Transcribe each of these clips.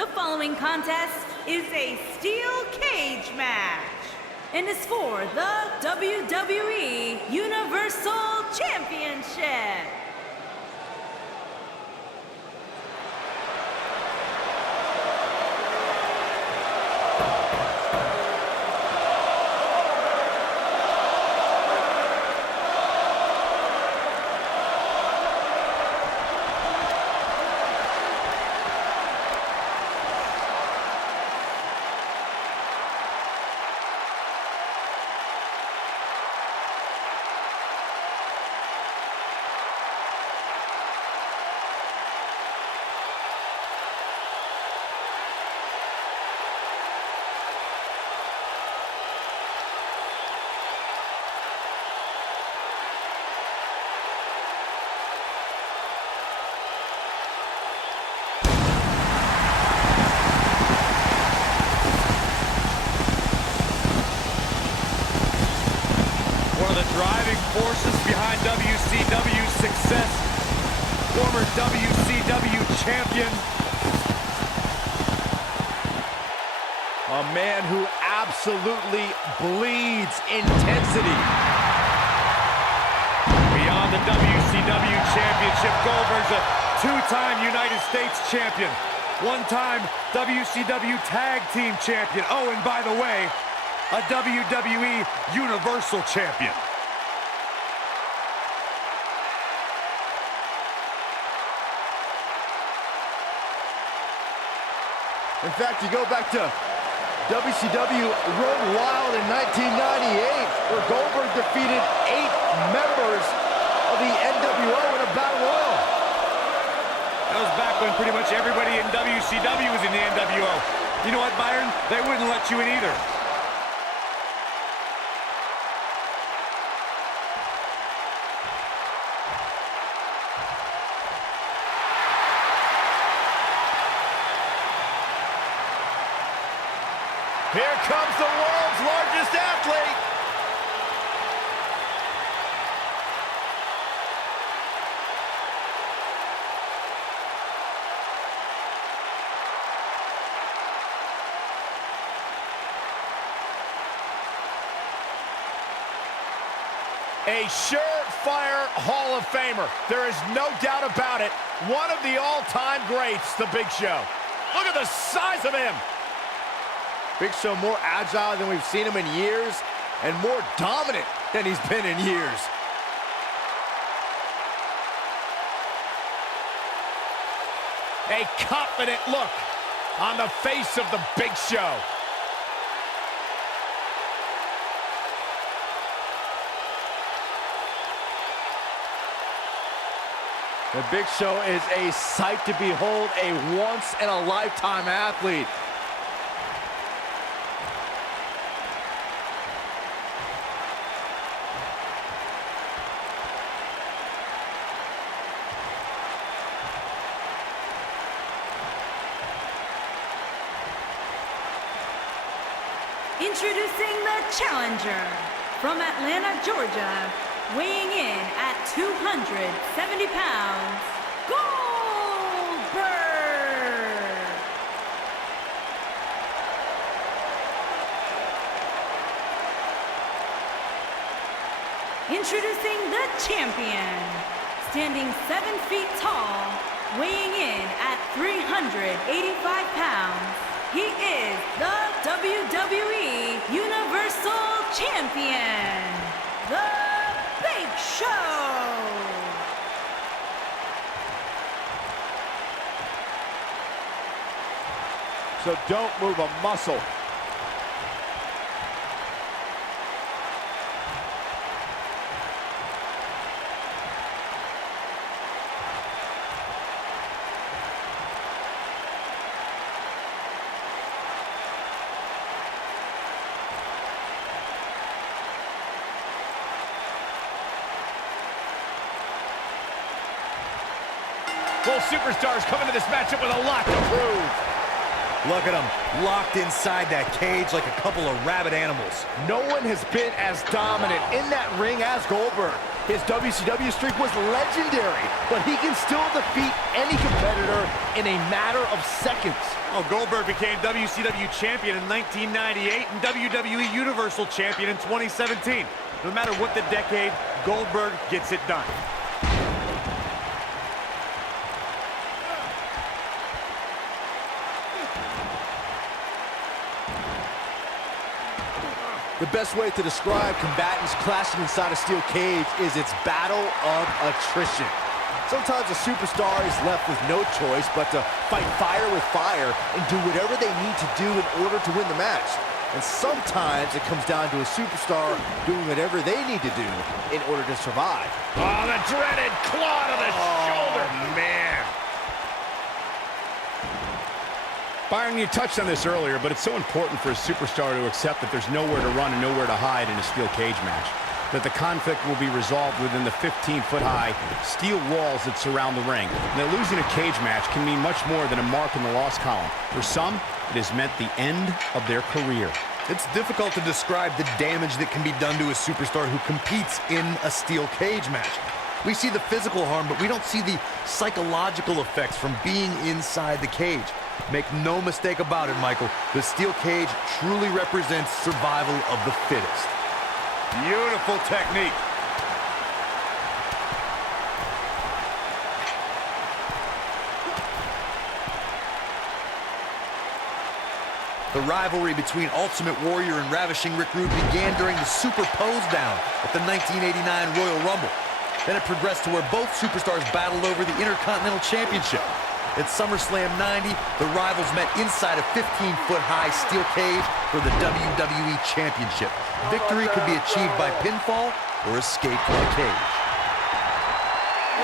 The following contest is a steel cage match and is for the WWE Universal Championship. Driving forces behind WCW's success, former WCW champion, a man who absolutely bleeds intensity. Beyond the WCW championship, Goldberg's a two-time United States champion, one-time WCW tag team champion, oh, and by the way, a WWE Universal champion. In fact, you go back to WCW Road Wild in 1998, where Goldberg defeated 8 members of the NWO in a battle royal. That was back when pretty much everybody in WCW was in the NWO. You know what, Byron? They wouldn't let you in either. Here comes the world's largest athlete. A surefire Hall of Famer. There is no doubt about it. One of the all-time greats, the Big Show. Look at the size of him. Big Show more agile than we've seen him in years, and more dominant than he's been in years. A confident look on the face of the Big Show. The Big Show is a sight to behold, a once-in-a-lifetime athlete. Introducing the challenger from Atlanta, Georgia, weighing in at 270 pounds, Goldberg. Introducing the champion, standing 7 feet tall, weighing in at 385 pounds. He is the WWE Universal Champion, The Big Show. So don't move a muscle. Both superstars come into this matchup with a lot to prove. Look at them, locked inside that cage like a couple of rabid animals. No one has been as dominant in that ring as Goldberg. His WCW streak was legendary, but he can still defeat any competitor in a matter of seconds. Oh, Goldberg became WCW champion in 1998 and WWE Universal champion in 2017. No matter what the decade, Goldberg gets it done. The best way to describe combatants clashing inside a steel cage is its battle of attrition. Sometimes a superstar is left with no choice but to fight fire with fire and do whatever they need to do in order to win the match. And sometimes it comes down to a superstar doing whatever they need to do in order to survive. Oh, the dreaded claw to the shoulder. Man. Byron, you touched on this earlier, but it's so important for a superstar to accept that there's nowhere to run and nowhere to hide in a steel cage match. That the conflict will be resolved within the 15-foot-high steel walls that surround the ring. And that losing a cage match can mean much more than a mark in the loss column. For some, it has meant the end of their career. It's difficult to describe the damage that can be done to a superstar who competes in a steel cage match. We see the physical harm, but we don't see the psychological effects from being inside the cage. Make no mistake about it, Michael. The steel cage truly represents survival of the fittest. Beautiful technique. The rivalry between Ultimate Warrior and Ravishing Rick Rude began during the Super Pose Down at the 1989 Royal Rumble. Then it progressed to where both superstars battled over the Intercontinental Championship. At SummerSlam 90, the rivals met inside a 15-foot-high steel cage for the WWE Championship. Victory could be achieved by pinfall or escape from the cage.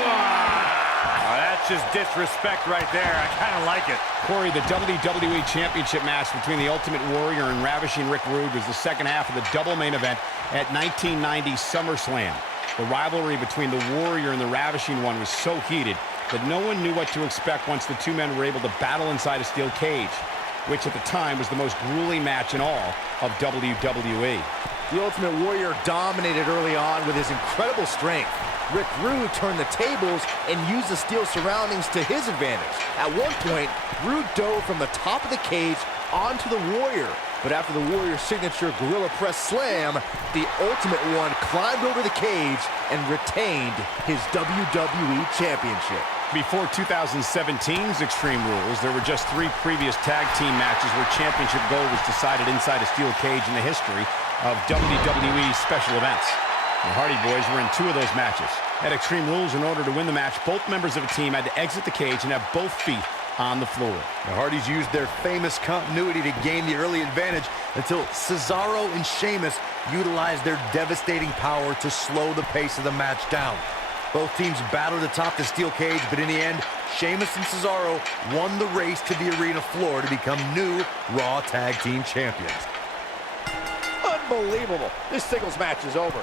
Oh, that's just disrespect right there. I kind of like it. Corey, the WWE Championship match between the Ultimate Warrior and Ravishing Rick Rude was the second half of the double main event at 1990 SummerSlam. The rivalry between the Warrior and the Ravishing One was so heated that no one knew what to expect once the two men were able to battle inside a steel cage, which at the time was the most grueling match in all of WWE. The Ultimate Warrior dominated early on with his incredible strength. Rick Rude turned the tables and used the steel surroundings to his advantage. At one point, Rude dove from the top of the cage onto the Warrior. But after the Warrior's signature Gorilla Press Slam, the Ultimate One climbed over the cage and retained his WWE Championship. Before 2017's Extreme Rules, there were just 3 previous tag team matches where championship gold was decided inside a steel cage in the history of WWE special events. The Hardy Boys were in 2 of those matches. At Extreme Rules, in order to win the match, both members of a team had to exit the cage and have both feet on the floor. The Hardys used their famous continuity to gain the early advantage until Cesaro and Sheamus utilized their devastating power to slow the pace of the match down. Both teams battled atop the steel cage, but in the end, Sheamus and Cesaro won the race to the arena floor to become new Raw Tag Team Champions. Unbelievable. This singles match is over.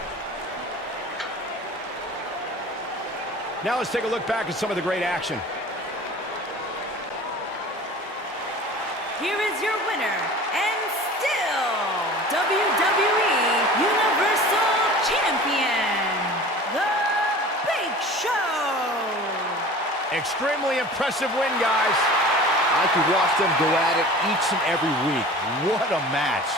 Now let's take a look back at some of the great action. Here is your winner, and still WWE Universal Champion, The Big Show. Extremely impressive win, guys. I could watch them go at it each and every week. What a match.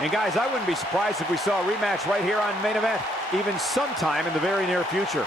And guys, I wouldn't be surprised if we saw a rematch right here on Main Event, even sometime in the very near future.